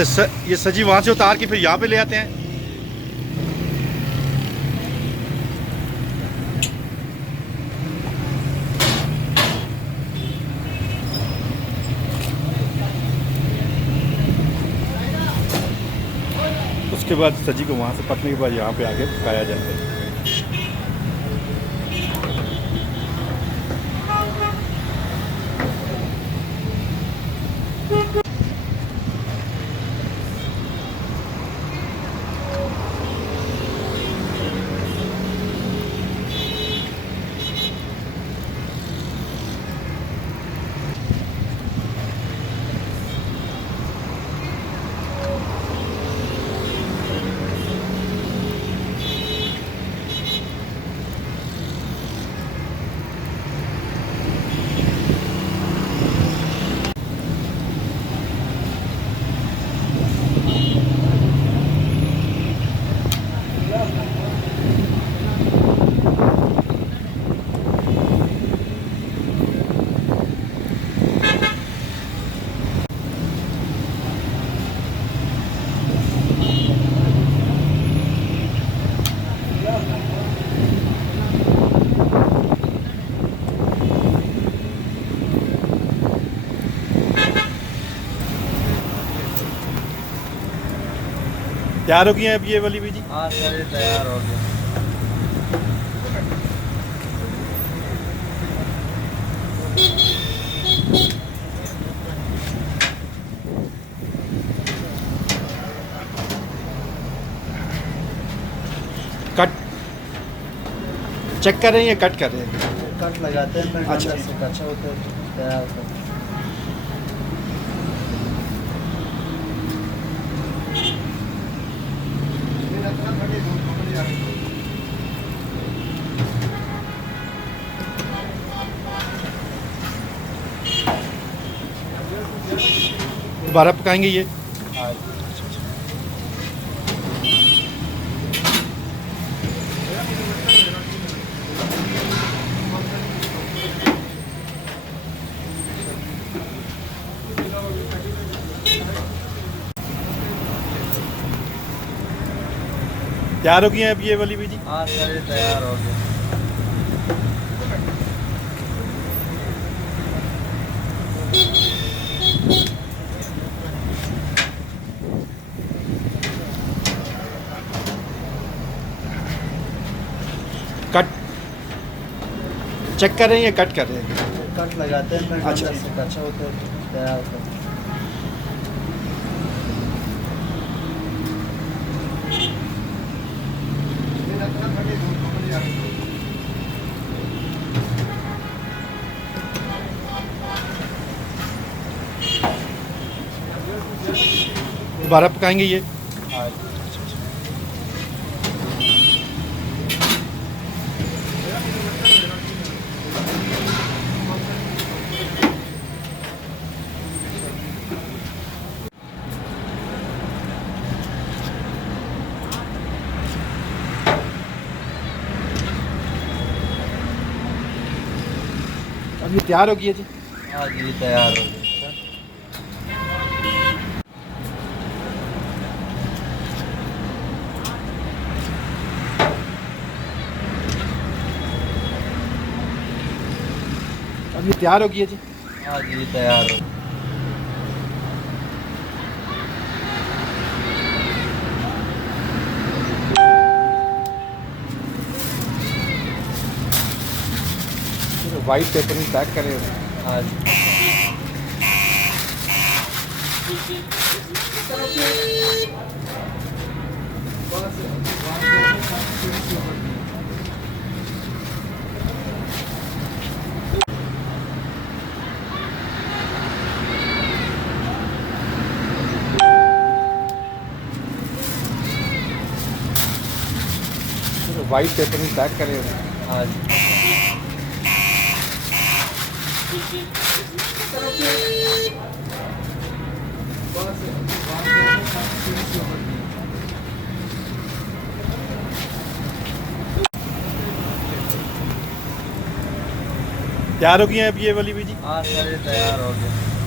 अच्छा ये सजी वहाँ से उतार के फिर यहाँ पे ले आते हैं। उसके बाद सजी को वहाँ से पकने के बाद यहाँ पे आके पकाया जाता है। तैयार हो गई है अब ये वाली भी जी? हाँ सर ये तैयार हो गया। कट चेक कर रहे हैं या कट कर रहे हैं? कट लगाते हैं। अच्छा से कच्चा होता है तैयार होता है। दोबारा पकाएंगे ये? हाँ तैयार हो गई है अब ये वाली भी जी? हाँ सर ये तैयार हो गया। कट चेक कर रहे हैं या कट कर रहे हैं? कट लगाते हैं। अच्छा से कच्चा होता है तैयार होता है। दोबारा पकाएंगे ये? हाँ अब ये तैयार हो गई है जी? हाँ जी तैयार हो गया। अब ये तैयार हो गई है जी? हाँ जी तैयार हो। वाइट पेपर में पैक करे हुए। हाँ जी वाइट पेपर में पैक करे हुए। हाँ जी तैयार हो गई है अब ये वाली भी जी? हाँ सर ये तैयार हो गया।